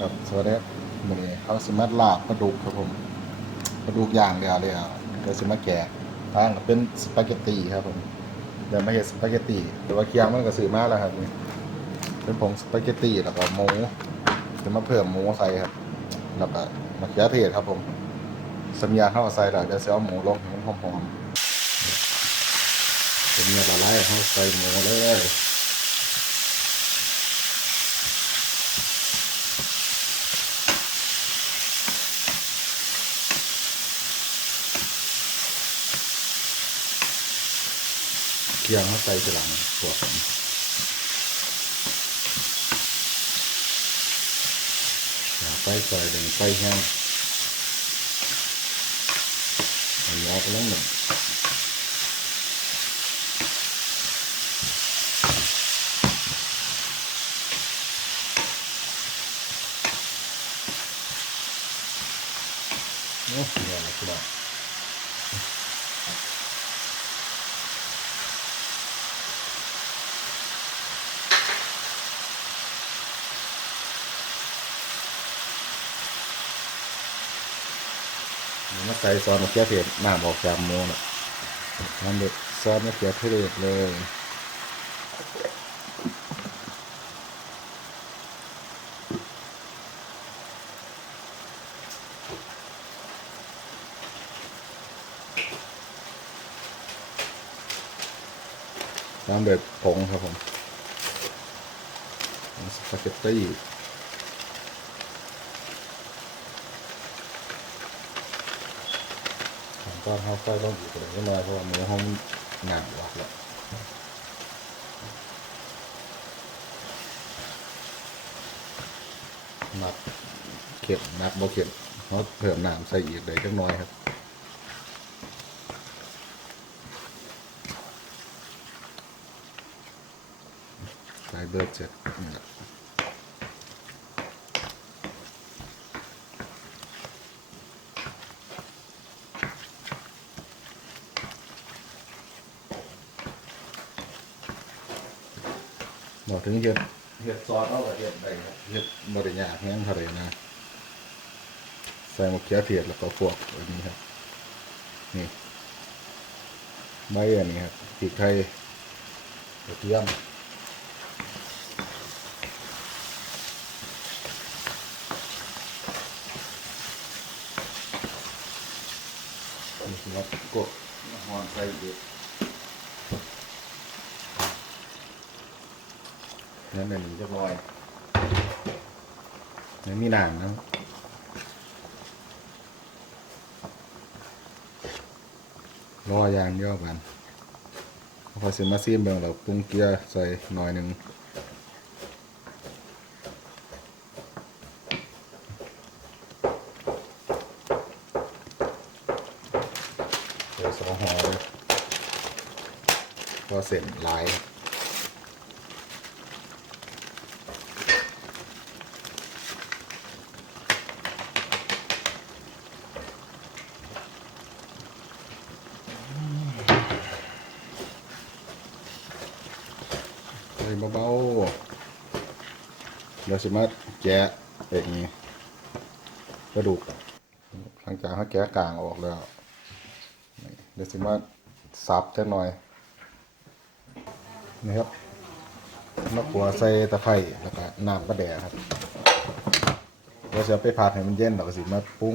ครับสวัสดีครับวันนี้เขาสมัดลาบปลาดุกครับผมปลาดุกย่างเดียวเลยอะเดี๋ยวสมาแกะทางเป็นสปาเกตตีครับผมเดี๋ยวมาเห็ดสปาเกตตีแต่ว่าเคียงมันก็สื่อมากแล้วครับนี่เป็นผงสปาเกตตีแล้วก็หมูจะมาเพิ่มหมูใส่ครับแล้วก็มะเขือเทศครับผมสำยาเข้าใส่แล้วเดี๋ยวจะเอาหมูลงให้มันหอมๆเป็นเนื้อละลายเขาใส่หมูเลย เกี่ยวเข้าไปทีหลังพวดอย่าไปใส่แดงไปแห้งอันนี้เอาไปแล้วหนึ่งโอ้ยเดี๋ยวละครับ มาใส่ซอสมะเขือเทศน้ำออกจากหมูนะทำเด็ดซอสมะเขือเทศเลยตามเด็ดผงครับผมสปาเกตตี้ ผมก็เข้าไฟต้องอยู่ตรงนี้มาเพราะว่าหมูห้องหนาวักแล้วนับเข็มนับบ่เข็มเพราเพิ่มน้ำใส่อีกได้จักน้อยครับใส่เบิร์เสร็จนี่แหละ บอกถึงเห็ดเห็ดซอสเอากับเห็ดใดครับเห็ดบริยาแห้งทะเลนะใส่มะเขือเทศแล้วก็พวกอันนี้ครับ นี่ใบอันนี้ครับพริกไทยกระเทียมนี่ครับก็หอนใส่เยอะ นั่นอันนี้เรียบร้อยยังมีหนางนะรอยางเดียวกันพอเสร็จมาซีมเบิ่งเราปรุงเกลือใส่หน่อยหนึ่งใส่สองหอเลยพอเสร็จลาย เบาๆเดี๋ยวสิมาแกะอย่างนี้กระดูกหลังจากเขาแกะกลางออกแล้วเดี๋ยวสิมาสับจักหน่อยนี่ครับมะกรัวใส่ตะไคร้แล้วก็น้ำกระแดะครับเดี๋ยวจะไปผัดให้มันเย็นแล้วก็สิมาปรุง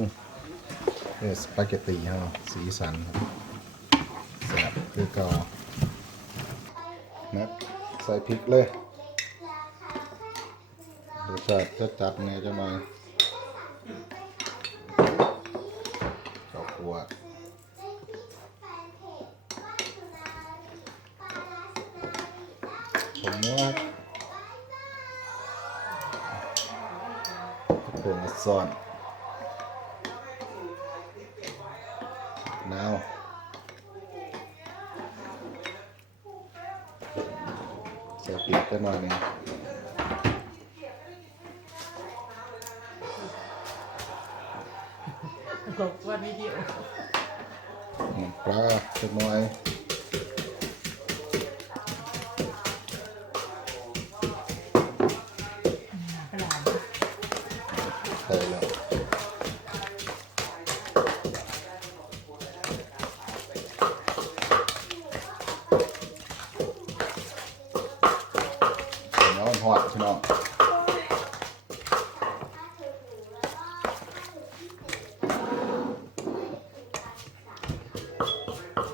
เนี่สปาเกตตีเฮาสีสันครับแซ่บคือเก่านะ ใส่พริกเลยรสชาติจะจัดไงจะมาข้ กว่าวิดีโอ ปลาสักหน่อย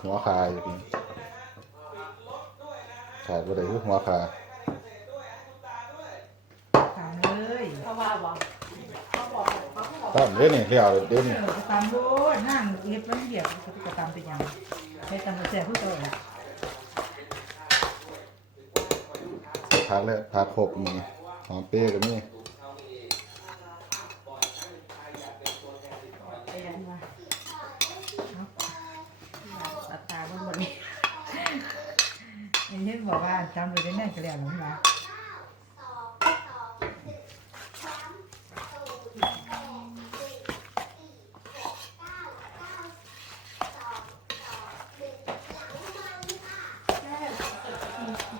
หัวคาอยู่พี่ขาดบ่ได้คือหัวคาตามเลยเขาว่าบอกเขาบอกเขาบอกตามเด้นี่เลี้ยวเด้นี่เออตามดูนั่งเก็บแล้วเหยียบก็ตามไปยังให้ตามไปแซ่บผู้โตละพักแล้วพักครบมีหอมเป้ก็มี ไปยังมาตัดตาเบิ่งหมดนี่ไอ้เห็ นบอกว่าจำเลยได้แน่ก็แล้วหรือเปล่า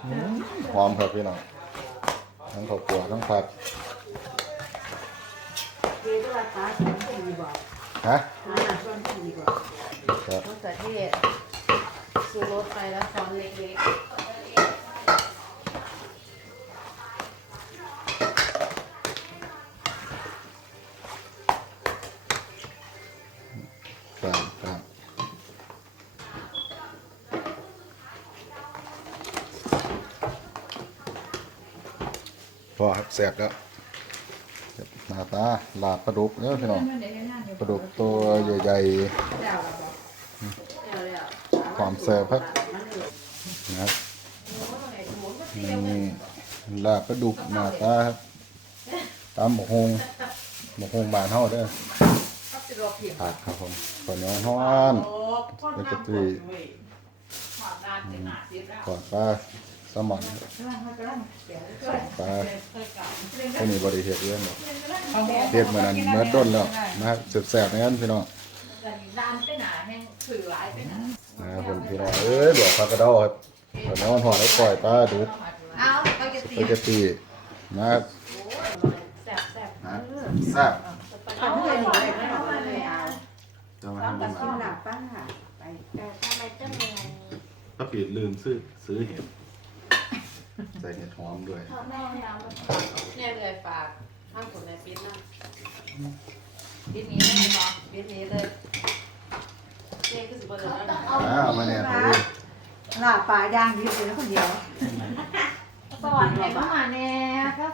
อืมหอมครับพี่น้องทั้งข้าวคั่วทั้งผัดเกลือตาสวนที่ดีบอกฮะหาหาสวนที่ดีบอกครับมะเขือเทศสูรสไปแล้วช้อนเล็กค อครับแซ่บแล้วหน้าตาลาบปลาดุกเด้อพี่น้องปลาดุกตัวใหญ่ๆความแซ่บครับนะครับนี่ลาบปลาดุกหน้าตาครับตามหมกฮงหมกฮงบานเฮาเด้อผักครับผมข้าวเหนียวฮ้อนโอ้พ่นแล้วก็ตุยหอนเป็นหนาสิบแล้วกอดปลา แซลมอนกำลังกำลังเดี๋ยวปลาเคยเก่าพวกนี้บริเฮ็ดเรื่องหรอกเอาแม่เฮ็ดเหมือนนั้นเหมือนต้นแล้วนะครับแซ่บๆในนั้นพี่น้องแต่นานไปหนาแห้งถือหลายไปหนานะครับผมพี่น้องเอ้ยหลวกปลากระเดาครับข้าวเหนียวฮ้อนแล้วปล่อยปลาดุกเอาไปจะสตีปาเกตตีนะครับแซ่บแซ่บนะแซ่บเอาไม่หนีเลยไม่เอาไม่เอาจะมาต้องทำกระยังไงซิบหลับป้าไปแต่ทำไมเจ้าเมียก็ปิดลืมซื้อซื้อเห็ด ใส่เห็ดหอมด้วยชอบแม่น้ำเนี่ยเลยฝากห้างผลในปีน้ำปีนี้เลยเนาะปีนี้เลยเจ๊ก็สิบเปอร์เซ็นต์แล้วอ่าเอามาเนี่ยเอาเลยลาปลาย่างอยู่เลยคนเดียวสวัสดีเข้ามาแน่ครับ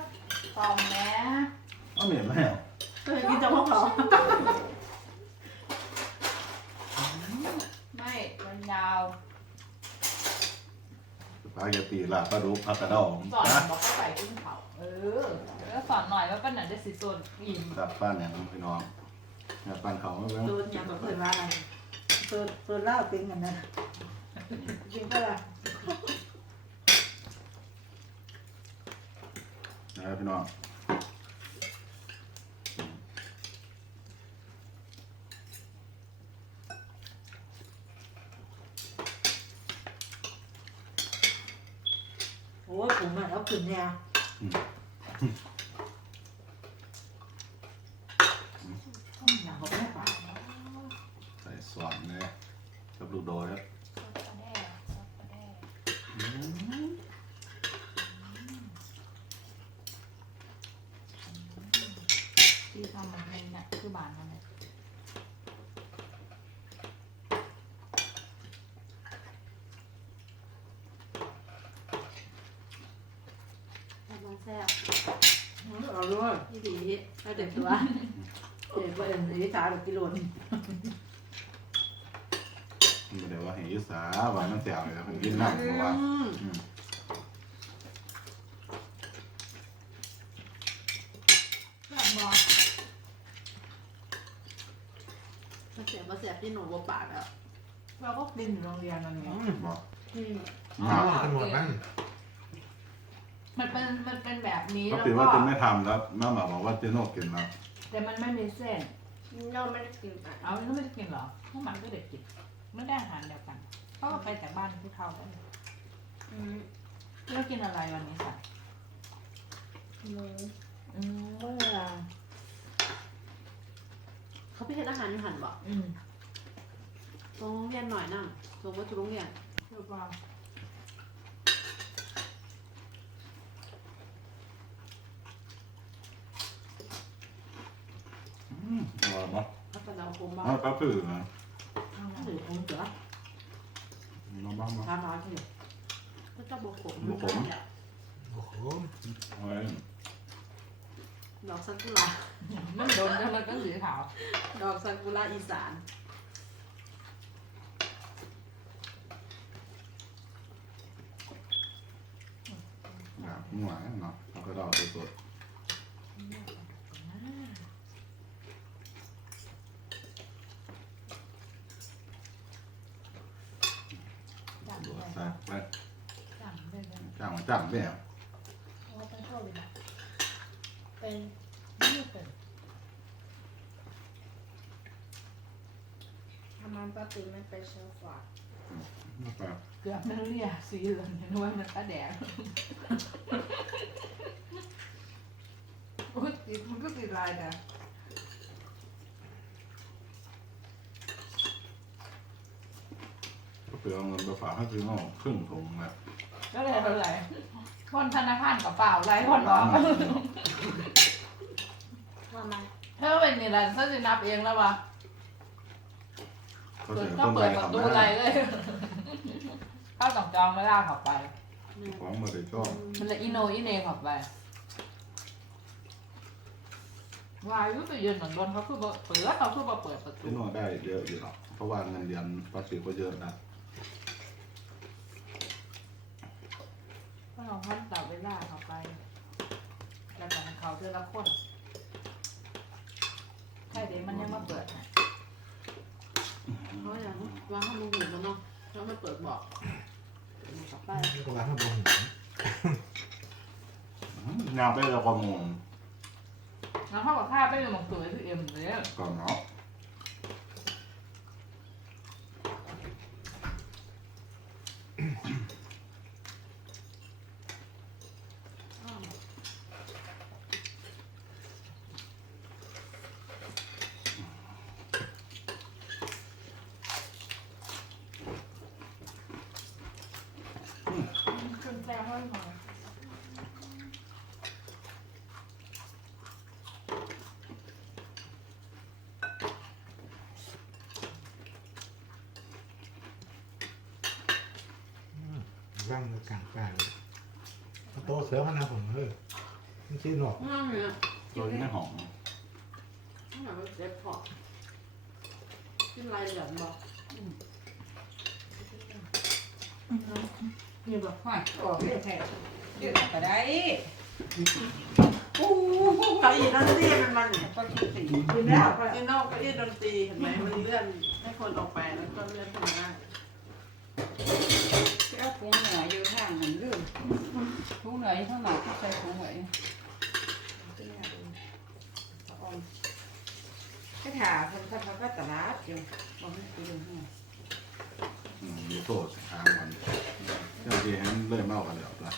ตอมแม่เอาเหม็นไหมอะเคยกินจังพวกเขาไม่มันยาว สปาเกตตีลาบปลาดุกผักกระเดาสอนนะบอกเขาใส่ขึ้นเขาเออแล้วสอนหน่อยว่าป้าหนันจะสิโซนอิ่มกับป้านเนี่ยพี่น้องกับป้านเขาไม่เบ้างโดนยังก็กับเกิเพื่อดนว่าอะไรตัวตัวเล่าเป็นกันนะจริงก็ล่ะนะครับพี่น้อง ยผมอะแล้วขึ้นเนี่ยหนักกว่าแม่ปลาใส่สวนเลยกับลูกโดดครับที่ทำมาให้เนี่ยคือบานมันเนี่ยมาแซ่บ เอาด้วยพี่ดีให้เด็กตัวเดี๋ยวเอ็นนี่ตาหรือกิโลนมันเดี๋ยวว่าเห็นยุสาว่ามันแสบเลยผมกินน้ำเพราะว่าอืมแบบบอมาเสียบมาเสียบที่หนูบัวปากอะเราก็กินอยู่โรงเรียนนั่นเองบอกนี่อ๋อตำรวจนั่นมั นเป็นมันเป็นแบบนี้ก็แล้วปิดก็ว่าจะไม่ทำแล้วแม่หมาบอกว่าเจโน่กินแล้วแต่มันไม่มีเส้น เราไม่ได้กินเอาแล้วไม่ได้กินเหรอพวกมันก็เด็กกินไม่ได้อาหารเดียวกันเขาก็ไปจากบ้านผู้เฒ่ากันแล้วกินอะไรวันนี้สักอืมเมื่อเขาไปเฮ็ดอาหารอยู่หันบ่อืมตรงโรงเรียนหน่อยนั่งตรงวัตถุโรงเรียนคือว่า ปลาผือนะหรือผมเสือน้องบ้างบ้างร้านร้านที่ก็จะบกผมบกผมโอ้โหไว้ดอกซากุระมันโดนแล้วมันก็สีขาวดอกซากุระอีสานอยากหวานเนาะแล้วก็ดอกสดจัง ๆ เล ดู ย ซะไป จังเลย จ้างมาจ้างแม่เอาไปเข้าเลยนะเป็นนี่เป็นทำไมป้าติ๋มไม่ไปเชลฟอร์ดมาไปเกือบไม่เรียกสีเหลืองเห็นว่ามันกระแดงโอ้ยติดมันก็ติดลายแต่ก็เปลืองเงินไปฝากให้ซื้อหม้อครึ่งถุงนะ ก็เลยเป็นไรคนธนาคารกับเปล่าไรคนร้องทำไมเธอเป็นนี่แหละฉันจะนับเองแล้ววะเขาเปิเสีดยก็คนเปิไปดประทำตูไม่ไรได้เลยเข้าต้องจองไม่ได้ขับไปของมาเลยก็มันเลยอีโนอีเนขับไปวายรู้ไปยืนเหมือนโดนเขาคือบ่เปิดเขาคือบ่เปิดประตู พี่โน่ได้เยอะอยู่หรอกเพราะว่าเงินเดือนภาษีก็เยอะนะ ก็ลองพันตับเวลาขับไปแล้ว แต่เขาเจอละคนใช่เดี๋ยวมันยังมาเปิดนะเขาอย่างวางข้างบนหูมันเนาะแล้วไม่เปิดบอกกลับไปนี่ก็ว่าข้างบนหินงานไปแล้วก็งงแล้วเขาบอกค่าไปอยู่หมองตัวที่เอ็มเลยก่อนเนาะ ขึ้นแปลห้อยมา ร่างกลางกลางโตเสือพนาผมเออมันชื่อหนอกง่ายเลยโดยไม่หอมถ้าแบบว่าเจ็บพอขึ้นลายเหลืองบอกนี่แบบห้อยออกเรียกแทนเรียกก็ได้เก้าอี้ดนตรีมันมันเนี่ยก็คิดสีกินแล้วก็ที่นอกเก้าอี้ดนตรีเห็นไหมมันเลื่อนให้คนออกไปแล้วก็เลื่อนขึ้นมาได้ ถุงเหนืออยู่ข้างหันลืมพุงเหนืออยู่ข้างหลังก็ใส่พุงไหวก็ถามคนเขาเขาก็ตลาดอยู่บอกให้ไปดูให้มีโทษทางมันเจ้าที่ให้เริ่มเมากันแล้วละ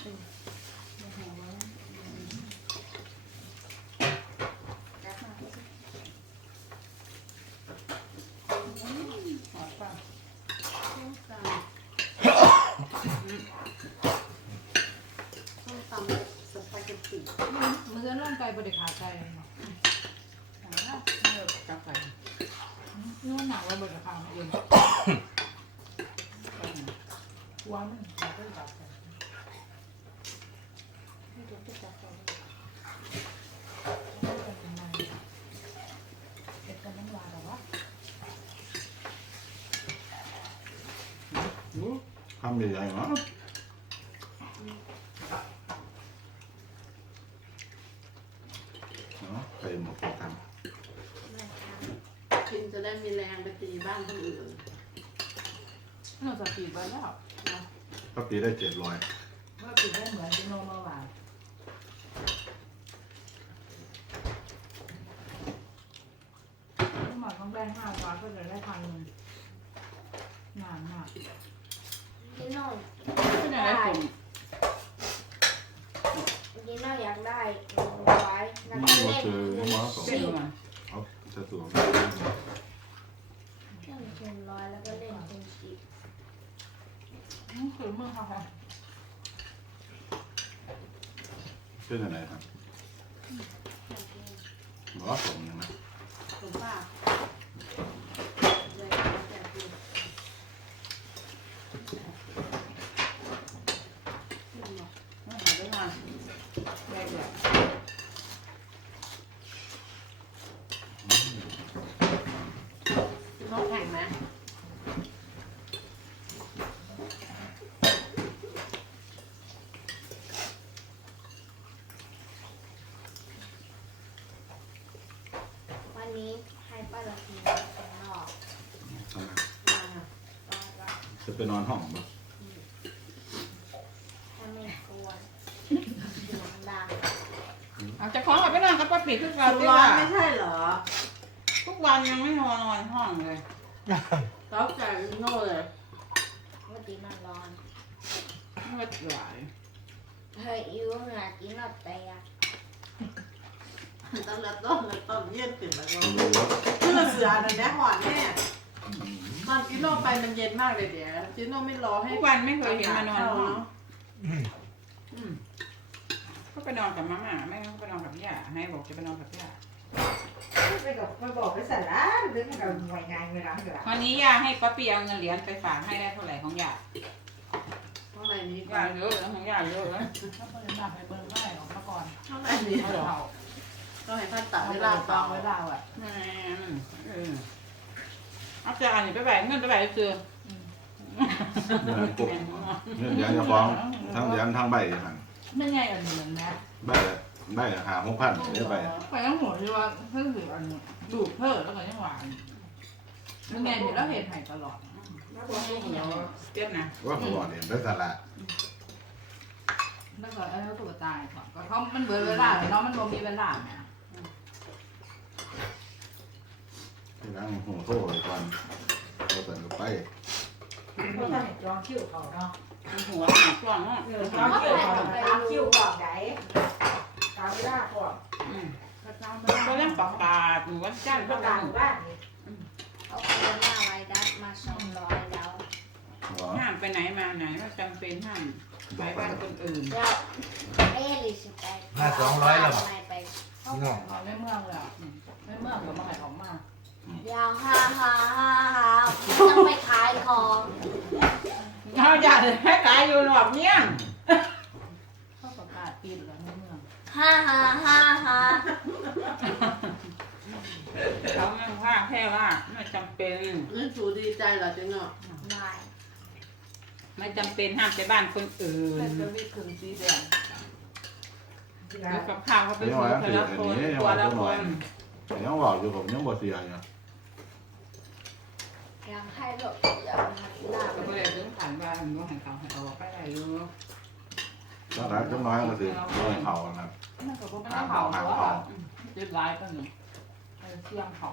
หอดป่ะ ส้มตำส้มตำสปาเกตติ มือร่าง กายบริขาไก่เนาะหาเนื้อกับไก่เนื้อหนักว่าบริขาเองว้ามันจะได้แบบไก่ไม่ถูกที่จะต่อเด็กกันน้ำลาหรอวะทำใหญ่ๆเนาะเนาะใครหมดท แม่ค่ะ กินจะได้มีแรงไปตีบ้านคนอื่น หนูสปีดไป แล้วำก็ปีได้เจ็ดร้อยว่าปีได้เหมือนที่โนเมื่อวานหมอต้องได้ห้าวันก็จะได้พันหนึ่งนานมากพี่น้องที่ไหนผมพี่น้องอยากได้ไว้แล้วมันก็มาเล่นเจอมาสองเป็นมาเอาจะตัวเล่นเกมร้อยแล้วก็เล่นเกมสิบ มันเพื่ะนอะไรครับบอกว่าผมนะงมว่าน้องแข่งไหม ไปนอนห้องบ่ถ้าไม่ควรเสียงดังเอาจะคล้องกับไปนอนกับป้าปีกทุกเราเราที่ร้อว่านไม่ใช่เหรอทุกวันยังไม่นอนนอนห้องเลยต๊อกใจโง่เลยว่าดีมันร้อนเมื่อไหร่เฮ้ยอิวเหนือกินเราแต่อะต้นละต้นละต้นเยี่ยนขึ้นแล้วก็รู้ว่าเพื่อเสือหน่อยนะหอนแน่ ตอนกินโลไปมันเย็นมากเลยเดี๋ยวจิโน่ไม่รอให้ทุกวันไม่เคยเห็นมานอนห้องเนาะอืมก็ไปนอนกับมาม่าไม่ก็ไปนอนกับย่าให้บอกจะไปนอนกับย่าไปกับไปบอกไปสั่นละเรื่องกับหน่วยงานเวลาเวลาวันนี้ย่าให้ป้าปีเอาเงินเหรียญไปฝากให้ได้เท่าไหร่ของย่าเท่าไหร่นี้ย่าเยอะแล้วของย่าเยอะแล้วถ้าเปิดหน้าไปเปิดได้ออกมาก่อนเท่าไหร่นี้เอาเดี๋ยวเอาต้องให้ท่านตัดเอาเวเวลาลาต่อเวลาอะแม่น เออเอาจะอันนี้ไปแบ่งเงินไปแบ่งคือเงินปุ๊บเงินยันจะฟ้องทั้งยันทั้งใบหันไม่ไงอันนี้นะใบละใบละหาหกพันได้ใบไปต้องหัวที่ว่าเพิ่งถืออันดูดเพิ่มแล้วก็ยังหวานไม่ไงเดี๋ยวเราเห็นไห่ตลอดเจ็บนะว่าเขาบอกเนี่ยได้สาระแล้วก็เออตัวตายก่อนก็เขามันเบื่อเวลาเลยเนาะมันบ่มีเวลาเนี่ย ที่นั่งหัวโซ่เลยก่อนเราเสร็จก็ไปเพราะท่านจองคิวเขาเนาะหัวหัวกล้องอะเออจองคิวเขาตามคิวก่อนไหนตามเวลาก่อนก็เล่นปากกาหรือว่าจ้างปก็ระได้กาศบ้านนี่เขาโอนหน้าไว้ดัดมาสองร้อยแล้วห้ามไปไหนมาไหนว่าจำเป็นห้ามไปบ้านคนอื่นแล้วเอลิสไปห้าสองร้อยแล้วเหรอไม่ไปพี่น้องเราไม่เมืองเลยอะไม่เมืองก็มาให้ออกมา ยาวฮ่าฮ่าฮ่าฮ่าจะไปขายของเราอยากให้ขายอยู่หลอกเนี้ยเขาประกาศปิดแล้วไม่เมืองฮ่าฮ่าฮ่าฮ่าเขาไม่ว่าแค่ว่าไม่จำเป็นเงินสูดีใจเหรอจิโน่ได้ไม่จำเป็นห้ามไปบ้านคนอื่นเป็นตัววิถึงสีแดงที่หร้ารือนกับข้าวเขาไปซื้อคนละคนตัวละคน ยังบอกอยู่ผมยังบ่เสียอยู่ อยากให้รถอยากให้ลาก็ไม่ได้ถึงผ่านบ้าหนูให้เขาให้เขาไปได้อยู่ถ้ารักจังน้อยก็คือด้วยเขานะนั่นก็บ่ไม่ต้องเผาเพราะว่าเจ็บร้ายก็หนึ่งเที่ยงเผา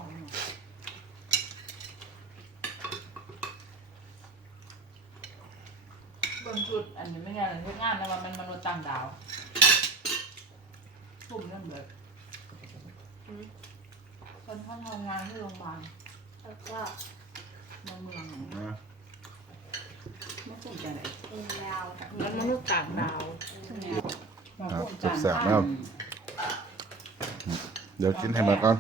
บางจุดอันนี้ไม่งานอะไรที่งานนะว่ามันมนุษย์ต่างดาวกลุ่มนั่นเลยคนเขาทำงานที่โรงพยาบาลแล้วก็ ในเมืองนะไม่คุ้มใจไหนกินแล้วแล้วมนุษย์ต่างดาวเนี่ยเดี๋ยวกินให้หมาก่อน